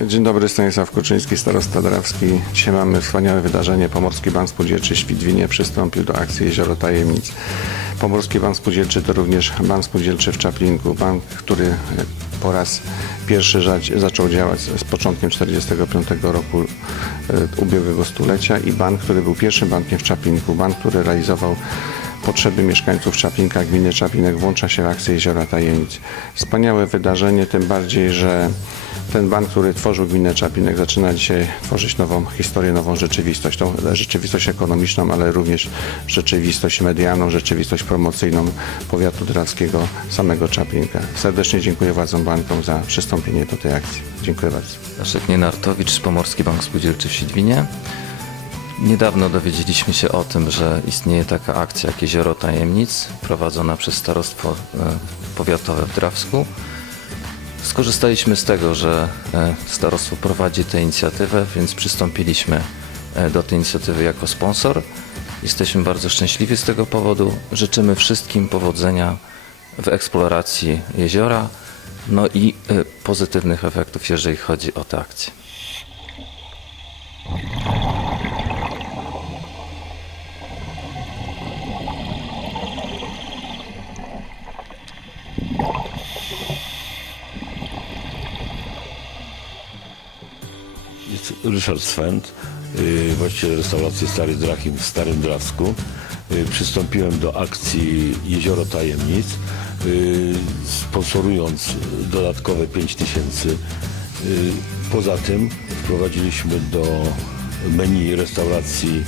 Dzień dobry, Stanisław Kuczyński, starosta Drawski. Dzisiaj mamy wspaniałe wydarzenie. Pomorski Bank Spółdzielczy Świdwinie przystąpił do akcji Jezioro Tajemnic. Pomorski Bank Spółdzielczy to również Bank Spółdzielczy w Czaplinku. Bank, który po raz pierwszy zaczął działać z początkiem 1945 roku e, ubiegłego stulecia i bank, który był pierwszym bankiem w Czaplinku. Bank, który realizował potrzeby mieszkańców Czaplinka, gminy Czaplinek włącza się w akcję Jeziora Tajemnic. Wspaniałe wydarzenie, tym bardziej, że ten bank, który tworzył gminę Czaplinek, zaczyna dzisiaj tworzyć nową historię, nową rzeczywistość. Tą rzeczywistość ekonomiczną, ale również rzeczywistość medialną, rzeczywistość promocyjną powiatu drawskiego, samego Czaplinka. Serdecznie dziękuję władzom bankom za przystąpienie do tej akcji. Dziękuję bardzo. Leszek Nienartowicz, Pomorski Bank Spółdzielczy w Świdwinie. Niedawno dowiedzieliśmy się o tym, że istnieje taka akcja jak Jezioro Tajemnic, prowadzona przez Starostwo e, Powiatowe w Drawsku. Skorzystaliśmy z tego, że e, starostwo prowadzi tę inicjatywę, więc przystąpiliśmy e, do tej inicjatywy jako sponsor. Jesteśmy bardzo szczęśliwi z tego powodu. Życzymy wszystkim powodzenia w eksploracji jeziora, no i pozytywnych efektów, jeżeli chodzi o tę akcję. Ryszard Swęd, y, właściciel restauracji Stary Drachim w Starym Drawsku. Y, Przystąpiłem do akcji Jezioro Tajemnic, y, sponsorując dodatkowe 5 tysięcy. Poza tym wprowadziliśmy do menu restauracji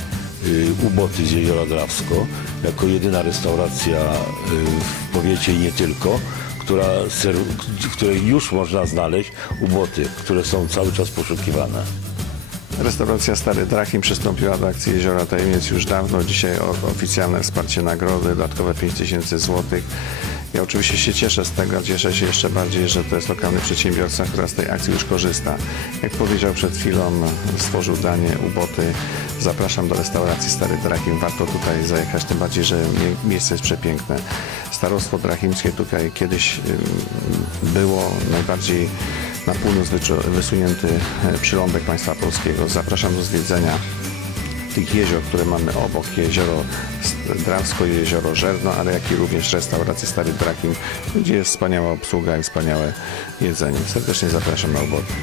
Uboty z Jeziora Drawsko, jako jedyna restauracja w powiecie i nie tylko, która w której już można znaleźć uboty, które są cały czas poszukiwane. Restauracja Stary Drachim przystąpiła do akcji Jeziora Tajemnic już dawno. Dzisiaj oficjalne wsparcie nagrody, dodatkowe 5000 zł. Ja oczywiście się cieszę z tego, cieszę się jeszcze bardziej, że to jest lokalny przedsiębiorca, która z tej akcji już korzysta. Jak powiedział przed chwilą, stworzył danie, uboty. Zapraszam do restauracji Stary Drachim. Warto tutaj zajechać, tym bardziej, że mie- miejsce jest przepiękne. Starostwo Drachimskie tutaj kiedyś było najbardziej na północ wysunięty e, przylądek państwa polskiego. Zapraszam do zwiedzenia tych jezior, które mamy obok, jezioro Drawsko jezioro Żerno, ale jak i również restauracji Stary Drakim, gdzie jest wspaniała obsługa i wspaniałe jedzenie. Serdecznie zapraszam na oboty.